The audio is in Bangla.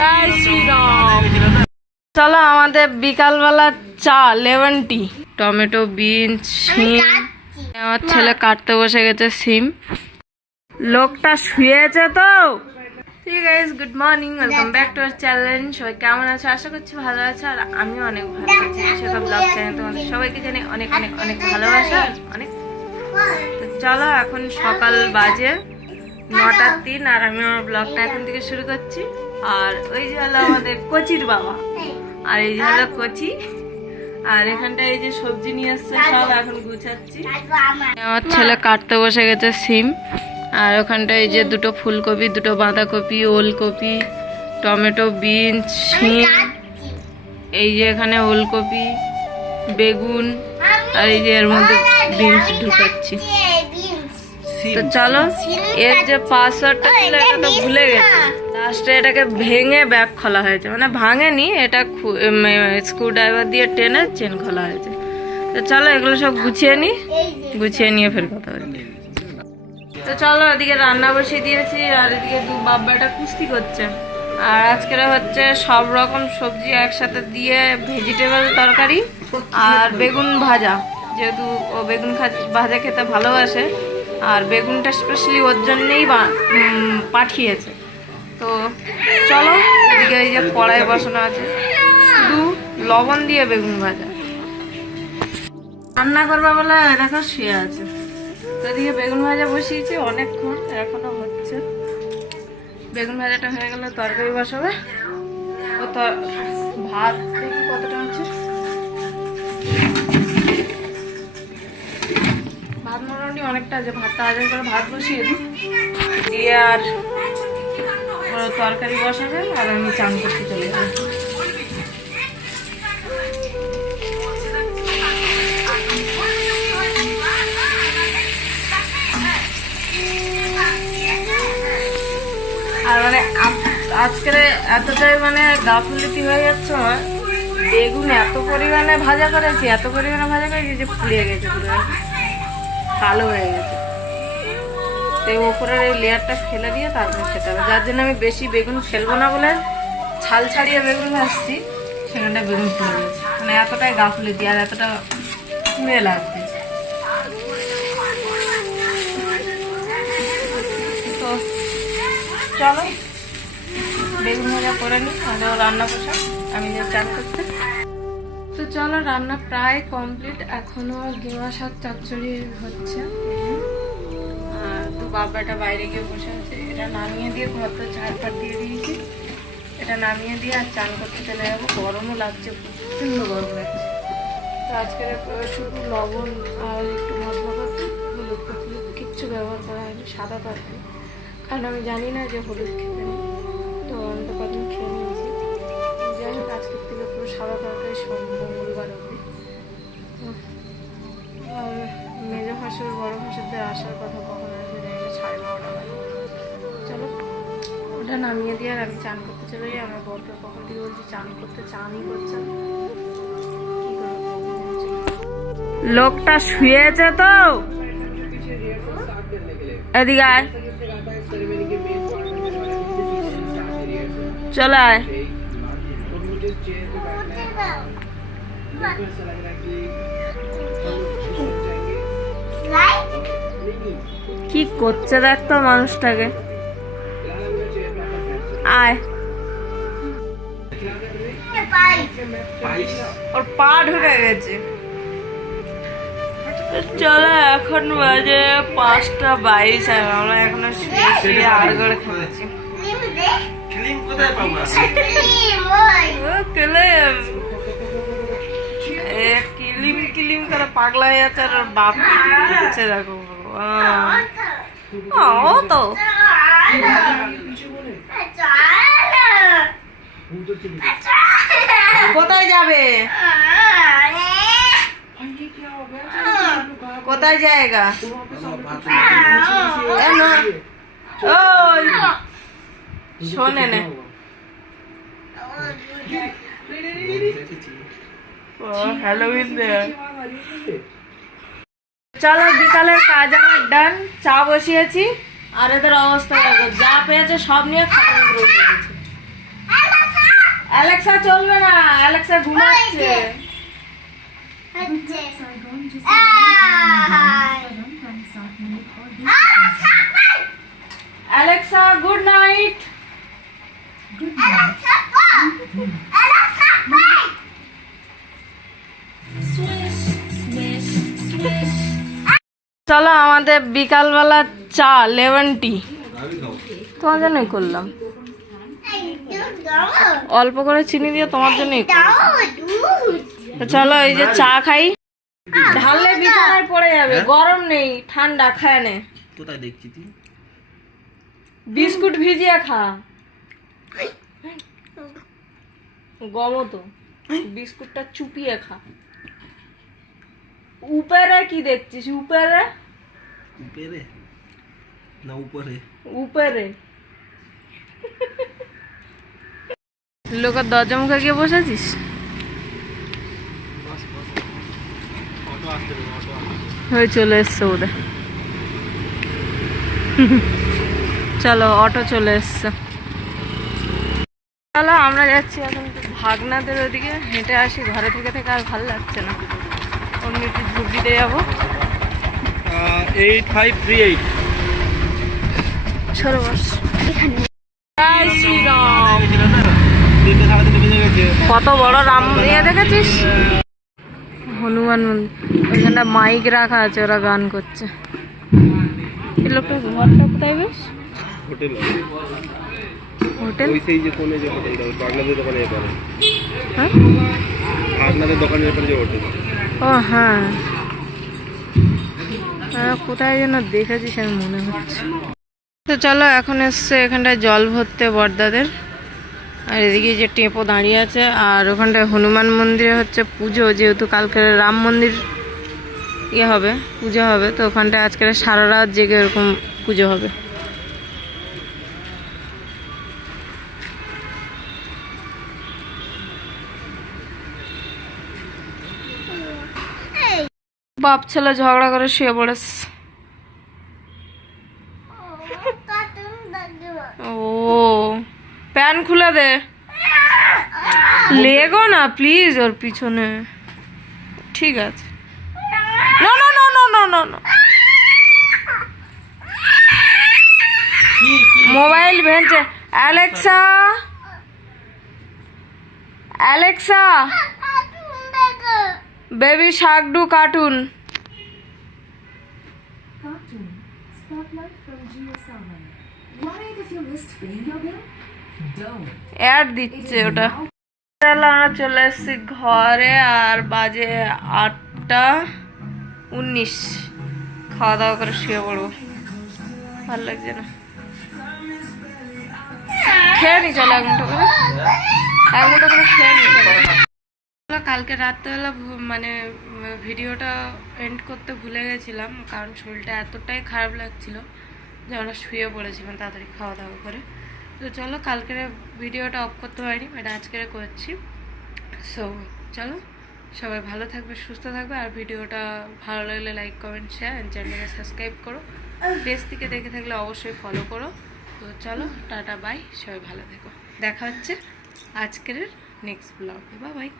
জয় শ্রীরাম। চলো আমাদের বিকালবেলা চা লেমন টি, টমেটো, বিনস, শিম। আমার ছেলে কাটতে বসে গেছে সিম। লোকটা শুয়েছে তো। ঠিক আছে, good morning, welcome back to our channel. সবাই কেমন আছো? আশা করছি ভালো আছো, আর আমিও অনেক ভালো আছি। সেটা ব্লগ চ্যানেল তোমাদের সবাইকে জানি অনেক অনেক অনেক ভালোবাসা, অনেক। তো চলো, এখন সকাল বাজে 9:03, আর আমি আমার ব্লগটা এখন থেকে শুরু করছি। আর ওই যে হলো আমাদের কচির বাবা, আর এই যে হলো কচি, আর এখানটা এই যে সবজি নিয়ে আসছে, সব এখন গুছাচ্ছি। আমার ছেলে কাটতে বসে গেছে সিম, আর ওখানটা এই যে দুটো ফুলকপি, দুটো বাঁধাকপি, ওলকপি, টমেটো, বিনস, শিম। এই যে এখানে ওলকপি, বেগুন, আর এই যে এর মধ্যে বিনস ঢুকাচ্ছি। তো চলো, এর যে পাসওয়ার্ডটা ছিল এটা তো ভুলে গেছি। লাস্টে এটাকে ভেঙে ব্যাগ খোলা হয়েছে, মানে ভাঙেনি, এটা স্ক্রু ড্রাইভার দিয়ে টেনে চেন খোলা হয়েছে। তো চলো এগুলো সব গুছিয়ে নিয়ে ফের কথা বলি। তো চলো, ওদিকে রান্না বসিয়ে দিয়েছি, আর এদিকে বাব্বাটা কুস্তি করছে। আর আজকের হচ্ছে সব রকম সবজি একসাথে দিয়ে ভেজিটেবল তরকারি আর বেগুন ভাজা, যেহেতু ও বেগুন ভাজা খেতে ভালোবাসে, আর বেগুনটা স্পেশালি ওর জন্যেই পাঠিয়েছে। তো চলো, এদিকে এই যে কড়াই বসানো আছে, শুধু লবণ দিয়ে বেগুন ভাজা রান্না করবা বলে দেখো শুয়ে আছে। তো এদিকে বেগুন ভাজা বসিয়েছি অনেকক্ষণ, এখনো হচ্ছে। বেগুন ভাজাটা হয়ে গেলে তরকারি বসাবে। ও তো ভাত দেখি কতটা আছে, ভাত মোটামুটি অনেকটা আছে। ভাতটা আয়োজন করে ভাত বসিয়ে দিই, দিয়ে আর তরকারি বসাবে, আর আমি চান করতে চলে যাবো। আর মানে আজকের এতটাই মানে গাফিলতি হয়ে যাচ্ছে, বেগুন এত পরিমাণে ভাজা করেছি যে ফুলিয়ে গেছে, পুরো কালো হয়ে গেছে। তো ওপরের এই লেয়ারটা ফেলে দিয়ে তারপরে খেতে হবে, যার জন্য আমি বেশি বেগুন ফেলবো না বলে ছাল ছাড়িয়ে বেগুন ভাজছি, সেখানটা বেগুন ফুলে গেছে। মানে এতটাই গাফিলতি আর এতটা পুড়ে লাগছে। তো চলো বেগুন ভাজা করে নিই, তাহলে রান্না বসা, আমি যে চান করতে। তো চলো, রান্না প্রায় কমপ্লিট, এখনো গেওয়া শাক চচ্চড়ি হচ্ছে। আর তো বাবাটা বাইরে গিয়ে বসে আছে। এটা নামিয়ে দিয়ে ঘর তো ঝাড়পাট দিয়ে দিয়েছি, এটা নামিয়ে দিয়ে আর চান করতে চলে যাবো। গরমও লাগছে, প্রচণ্ড গরম লাগছে। তো আজকের শুধু লবণ আর একটু মশলা করতে, হলুদ করতে কিচ্ছু ব্যবহার করা হয়নি, সাদা তরকারি। কারণ আমি জানি না যে হলুদ খেতে নেই, তো আমি তো কদিন খেয়ে নিয়েছি। যাই হোক, আজকের থেকে পুরো সাদা তরকারি মঙ্গলবার অবধি। আর মেজো হাঁসুর বড় হাঁসুরদের আসার কথা কখন আসবে জানি না, 12:30 বাজে। চলো ওটা নামিয়ে দিয়ে আর আমি চান করতে চলে যাই। আমার বরকে কখন থেকে বলছি চান করতে, চানই করছে না। কি করবো, লোকটা শুয়েছে তো। এদিকে আয়, চলে আয়। কি করছে দেখতো মানুষটাকে। আয়, ওর পা ঢুকে গেছে। চলো, এখন বাজে 5:22, আর আমরা এখনো শুয়ে শুয়ে আর করে খাচ্ছি। কিলিম কিলিম করে পাগলা হয়ে যাচ্ছে, আর বাপ করছে দেখো। ও তো কোথায় যাবে, কোথায় জায়গা? শোনে না, হ্যালোউইন দেয়। চলো, বিকালের কাজ আমার ডান, চা বসিয়েছি, আর এদের অবস্থা যা পেয়েছে সব নিয়ে খাটানো শুরু করেছে। অ্যালেক্সা চলবে না, অ্যালেক্সা ঘুমাচ্ছে। Alexa good night. চলো আমাদের বিকালবেলা চা লেমন টি তোমার জন্যই করলাম, অল্প করে চিনি দিয়ে তোমার জন্যই করলাম। চলো এই যে চা খাই, ঢাললে বিছানায় পড়ে যাবে, গরম নেই ঠান্ডা, খায় নে। কোথায় দেখছি তুই? বিস্কুট ভিজিয়ে খা, গমো তো বিস্কুটটা চুপিয়ে খা। উপরে কি দেখছিস? উপরে উপরে না উপরে? উপরে লোকের দরজা মুখে গিয়ে বসেছিস। হয়ে চলে এসছে ওদের, চলো অটো চলে এসছে। চলো আমরা যাচ্ছি এখন ভাগনাদের ওদিকে, হেঁটে আসি, ঘরে থেকে থেকে আর ভালো লাগছে না, অন্য একটু ঝুঁকিতে যাবো। 8538 সরো বস। জয় শ্রীরাম। কত বড় রাম ইয়ে দেখেছিস? হনুমান মন্দির, ওইখানটা মাইক রাখা আছে, ওরা গান করছে। এই লোকটা ঘরটা কোথায়? বেশ হোটেল, হোটেল ওই সেই যে কোণে যে হোটেলটা, ওই বাগনাদের দোকানের পারে, হ্যাঁ বাগনাদের দোকানের পারে যে হোটেল। ও হ্যাঁ, কোথায় যেন দেখেছিস আমি, মনে হচ্ছে। তো চলো এখন এসছে এখানটায় জল ভরতে বড়দাদের, আর এদিকে যে টেপো দাঁড়িয়ে আছে, আর ওখানটায় হনুমান মন্দিরে হচ্ছে পুজো, যেহেতু কালকে রাম মন্দির ইয়ে হবে, পুজো হবে, তো ওখানটায় আজকে সারা রাত জেগে এরকম পুজো হবে। বাপ ছেলে ঝগড়া করে শুয়ে পড়েছে। ও প্যান খুলে দে, লেগো না প্লিজ ওর পিছনে। ঠিক আছে, না না না না না না না, মোবাইল ভেঙছে। Alexa, Alexa baby shark do cartoon. Ad দিচ্ছে ওটা। আমরা চলে এসেছি ঘরে, আর বাজে 8:19। খাওয়া দাওয়া করে শুয়ে পড়বো, ভালো লাগছে না। খেয়ে নি, চলো 1 ঘন্টা করে, 1 ঘন্টা করে খেয়ে নি। কালকে রাত্রেবেলা মানে ভিডিওটা এন্ড করতে ভুলে গেছিলাম, কারণ শরীরটা এতটাই খারাপ লাগছিল যে আমরা শুয়ে পড়েছিলাম তাড়াতাড়ি খাওয়া দাওয়া করে। তো চলো কালকের ভিডিওটা অফ করতে পারিনি, বাট আজকে করছি। সো চলো সবাই ভালো থাকবে, সুস্থ থাকবে, আর ভিডিওটা ভালো লাগলে লাইক কমেন্ট শেয়ার, চ্যানেলটাকে সাবস্ক্রাইব করো, পেজ থেকে দেখে থাকলে অবশ্যই ফলো করো। তো চলো টাটা বাই, সবাই ভালো থেকো, দেখা হচ্ছে আজকের নেক্সট ব্লগে, বাই বাই।